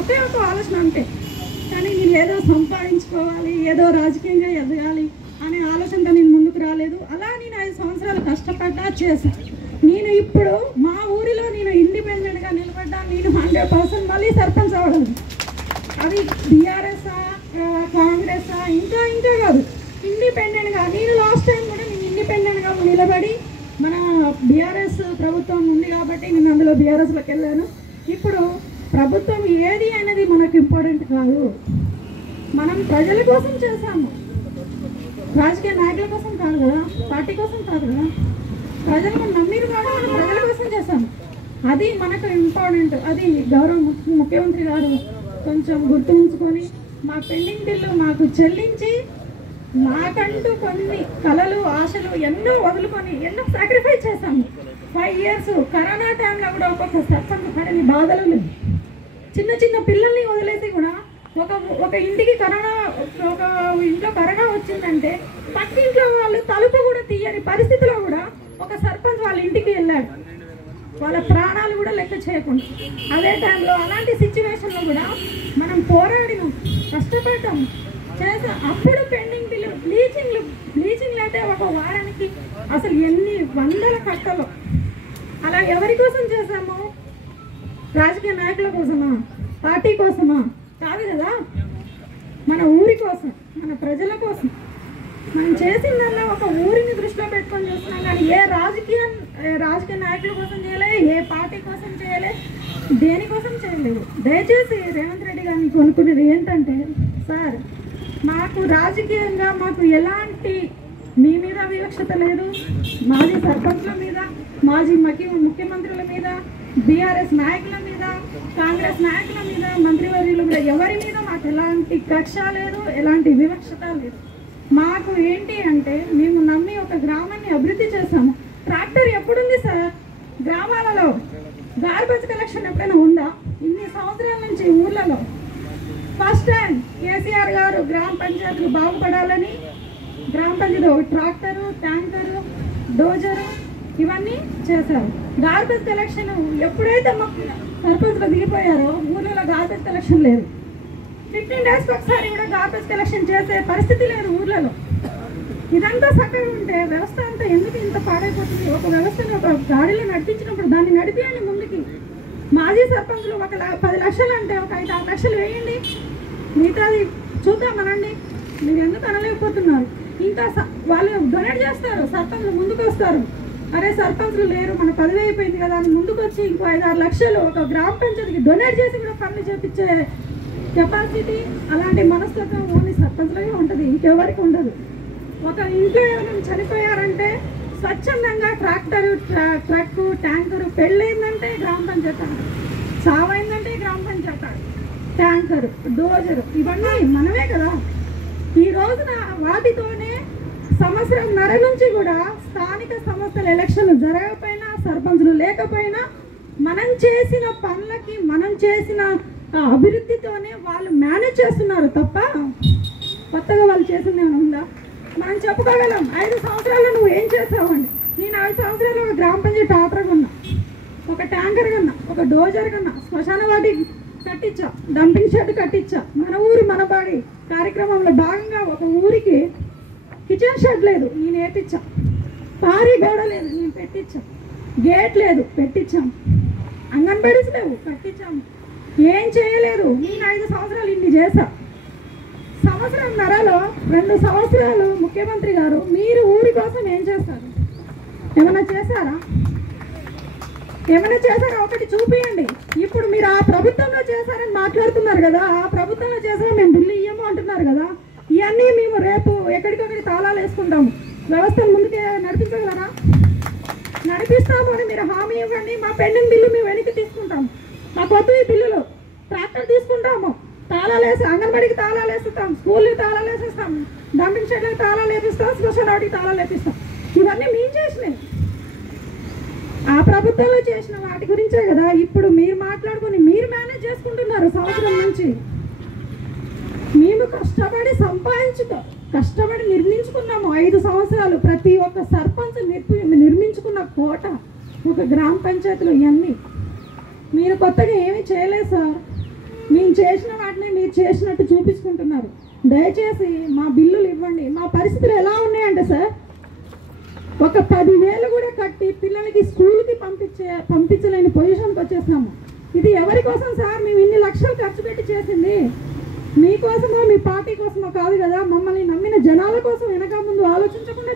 ఒకే ఒక ఆలోచన అంతే. కానీ నేను ఏదో సంపాదించుకోవాలి, ఏదో రాజకీయంగా ఎదగాలి అనే ఆలోచనతో నేను ముందుకు రాలేదు. అలా నేను 5 సంవత్సరాలు కష్టపడ్డా చేశాను. నేను ఇప్పుడు మా ఊరిలో నేను ఇండిపెండెంట్గా నిలబడ్డా. నేను 100% మళ్ళీ సర్పంచ్ అవ్వగలను. అది బీఆర్ఎస్ఆ కాంగ్రెసా ఇంకా కాదు, ఇండిపెండెంట్గా. నేను లాస్ట్ టైం కూడా నేను ఇండిపెండెంట్గా నిలబడి మన బీఆర్ఎస్ ప్రభుత్వం ఉంది కాబట్టి నేను అందులో బీఆర్ఎస్లోకి వెళ్ళాను. ఇప్పుడు ప్రభుత్వం ఏది అనేది మనకు ఇంపార్టెంట్ కాదు. మనం ప్రజల కోసం చేశాము, రాజకీయ నాయకుల కోసం కాదు కదా, పార్టీ కోసం కాదు కదా. ప్రజలు నమ్మిరు కాబట్టి ప్రజల కోసం చేశాము. అది మనకు ఇంపార్టెంట్. అది గౌరవ ముఖ్యమంత్రి గారు కొంచెం గుర్తుంచుకొని మా పెండింగ్ బిల్లు మాకు చెల్లించి మాకంటూ కొన్ని కళలు ఆశలు ఎన్నో వదులుకొని ఎన్నో సాక్రిఫైస్ చేశాము. 5 years కరోనా టైంలో కూడా ఒక్కొక్క సర్పంచ్ పడని బాధలు లేదు. చిన్న పిల్లల్ని వదిలేసి కూడా ఒక ఇంటికి ఒక ఇంట్లో కరోనా వచ్చిందంటే పక్కింట్లో వాళ్ళు తలుపు కూడా తీయని పరిస్థితిలో కూడా ఒక సర్పంచ్ వాళ్ళ ఇంటికి వెళ్ళాడు, వాళ్ళ ప్రాణాలు కూడా లెక్క చేయకుండా. అదే టైంలో అలాంటి సిచ్యువేషన్లో కూడా మనం పోరాడినాం, కష్టపడ్డాం, చేసాం. అప్పుడు పెండింగ్ బిల్లు బ్లీచింగ్లు అంటే ఒక వారానికి అసలు ఎన్ని వందల కట్టలు. అలా ఎవరి కోసం చేశాము? రాజకీయ నాయకుల కోసమా, పార్టీ కోసమా? కాదు కదా, మన ఊరి కోసం, మన ప్రజల కోసం. మనం చేసిందల్లా ఒక ఊరిని దృష్టిలో పెట్టుకొని చేస్తున్నాం. కానీ ఏ రాజకీయ నాయకుల కోసం చేయలే, ఏ పార్టీ కోసం చేయలే, దేనికోసం చేయలేదు. దయచేసి రేవంత్ రెడ్డి గారిని కొనుక్కునేది ఏంటంటే, సార్ మాకు రాజకీయంగా మాకు ఎలాంటి మీ మీద వివక్షత లేదు. మాజీ సర్పంచ్ల మీద, మాజీ ముఖ్యమంత్రుల మీద, బీఆర్ఎస్ నాయకుల మీద, కాంగ్రెస్ నాయకుల మీద, మంత్రివర్యుల మీద, ఎవరి మీద మాకు ఎలాంటి కక్ష లేదు, ఎలాంటి వివక్షత లేదు. మాకు ఏంటి అంటే మేము నమ్మి ఒక గ్రామాన్ని అభివృద్ధి చేశాము. ట్రాక్టర్ ఎప్పుడుంది సార్ గ్రామాలలో? గార్బేజ్ కలెక్షన్ ఎప్పుడైనా ఉందా ఇన్ని సంవత్సరాల నుంచి ఊర్లలో? ఫస్ట్ టైం కేసీఆర్ గారు గ్రామ పంచాయతీలు బాగుపడాలని గ్రామ పంచాయతీ ఒక ట్రాక్టరు, ట్యాంకరు, డోజరు ఇవన్నీ చేశారు. గార్బేజ్ కలెక్షన్ ఎప్పుడైతే సర్పంచ్లో దిగిపోయారో ఊర్లలో గార్బేజ్ కలెక్షన్ లేదు. 15 days ఒకసారి కూడా గార్బేజ్ కలెక్షన్ చేసే పరిస్థితి లేదు ఊర్లలో. ఇదంతా చక్కగా ఉంటే వ్యవస్థ అంతా ఎందుకు ఇంత పాడైపోతుంది? ఒక వ్యవస్థను ఒక గాడిలో నడిపించినప్పుడు దాన్ని నడిపియండి ముందుకి. మాజీ సర్పంచ్లు ఒక 10 లక్షలు అంటే ఒక 5-6 లక్షలు వేయండి, మిగతాది చూద్దామనండి. మీరు ఎందుకు అనలేకపోతున్నారు? ఇంకా వాళ్ళు డొనేట్ చేస్తారు, సర్పంచ్లు ముందుకు వస్తారు. అరే సర్పంచ్లు లేరు, మన పదవి అయిపోయింది కదా అని ముందుకు వచ్చి ఇంకో 5-6 లక్షలు ఒక గ్రామ పంచాయతీకి డొనేట్ చేసి కూడా పనులు చేపించే కెపాసిటీ, అలాంటి మనస్తత్వం ఓన్లీ సర్పంచ్లకే ఉంటుంది, ఇంకెవరికి ఉండదు. ఒక ఇంట్లో ఎవరైనా చనిపోయారంటే స్వచ్ఛందంగా ట్రాక్టరు, ట్రక్కు, ట్యాంకరు, పెళ్ళైందంటే గ్రామ పంచాయతీ, చావైందంటే గ్రామ పంచాయతీ, ట్యాంకరు, డోజరు ఇవన్నీ మనమే కదా. ఈ రోజున వాటితోనే సంవత్సరంన్నర నుంచి కూడా స్థానిక సంస్థల ఎలక్షన్లు జరగకపోయినా, సర్పంచ్లు లేకపోయినా, మనం చేసిన పనులకి, మనం చేసిన అభివృద్ధితోనే వాళ్ళు మేనేజ్ చేస్తున్నారు తప్ప కొత్తగా వాళ్ళు చేసింది ఏమైనా ఉందా? మనం చెప్పుకోగలం 5 సంవత్సరాలు నువ్వు ఏం చేసావండి. నేను 5 సంవత్సరాలు ఒక గ్రామ పంచాయతీ టాపర్ కన్నా, ఒక ట్యాంకర్ కన్నా, ఒక డోజర్ కన్నా, శ్మశాన వాటి కట్టించా, డంపింగ్ షెడ్ కట్టించా. మన ఊరు మన బాడీ కార్యక్రమంలో భాగంగా ఒక ఊరికి కిచెన్ షెడ్ లేదు, నేను వేపించా. పారి గోడ లేదు, నేను పెట్టించా. గేట్ లేదు, పెట్టించాం. అంగన్వాడీస్ లేవు, కట్టించాము. ఏం చేయలేదు. నేను 5 సంవత్సరాలు ఇన్ని చేశా. సంవత్సరంన్నరలో 2 సంవత్సరాలు ముఖ్యమంత్రి గారు మీరు ఊరి కోసం ఏం చేస్తారు? ఏమైనా చేశారా? ఒకటి చూపియండి. ఇప్పుడు మీరు ఆ ప్రభుత్వంలో చేశారని మాట్లాడుతున్నారు కదా, ఆ ప్రభుత్వంలో చేశారా మేము బిల్లు ఇయ్యము అంటున్నారు కదా. ఇవన్నీ మేము రేపు ఎక్కడికొక్కడి తాళాలు వేసుకుంటాము. వ్యవస్థను ముందుకే నడిపించగలరా? నడిపిస్తాము అని మీరు హామీ ఇవ్వండి. మా పెండింగ్ బిల్లు మేము వెనక్కి తీసుకుంటాము. మా కొత్త బిల్లులు ట్రాక్టర్ తీసుకుంటాము, తాళాలు వేసి అంగన్వాడికి తాళాలు వేస్తాం, స్కూల్కి తాళాలు వేసేస్తాం, డంపింగ్ షెడ్లకు తాళాలు వేపిస్తాం, శ్మశాన వాటికి తాళాలు వేపిస్తాం. ఇవన్నీ మేము చేసినాయి. ఆ ప్రభుత్వంలో చేసిన వాటి గురించే కదా ఇప్పుడు మీరు మాట్లాడుకుని మీరు మేనేజ్ చేసుకుంటున్నారు. సంవత్సరం నుంచి మేము కష్టపడి నిర్మించుకున్నాము. 5 సంవత్సరాలు ప్రతి ఒక్క సర్పంచ్ నిర్మించుకున్న కోట ఒక గ్రామ పంచాయతీలో. ఇవన్నీ మీరు కొత్తగా ఏమీ చేయలేదు సార్. చేసిన వాటిని మీరు చేసినట్టు చూపించుకుంటున్నారు. దయచేసి మా బిల్లులు ఇవ్వండి. మా పరిస్థితులు ఎలా ఉన్నాయంటే సార్, ఒక 10,000 కూడా కట్టి పిల్లలకి స్కూల్కి పంపించలేని పొజిషన్కి వచ్చేసినాము. ఇది ఎవరి కోసం సార్? మేము ఇన్ని లక్షలు ఖర్చు పెట్టి చేసింది మీకోసమో మీ పార్టీ కోసమో కాదు కదా. మమ్మల్ని నమ్మిన జనాల కోసం వెనక ముందు ఆలోచించకుండా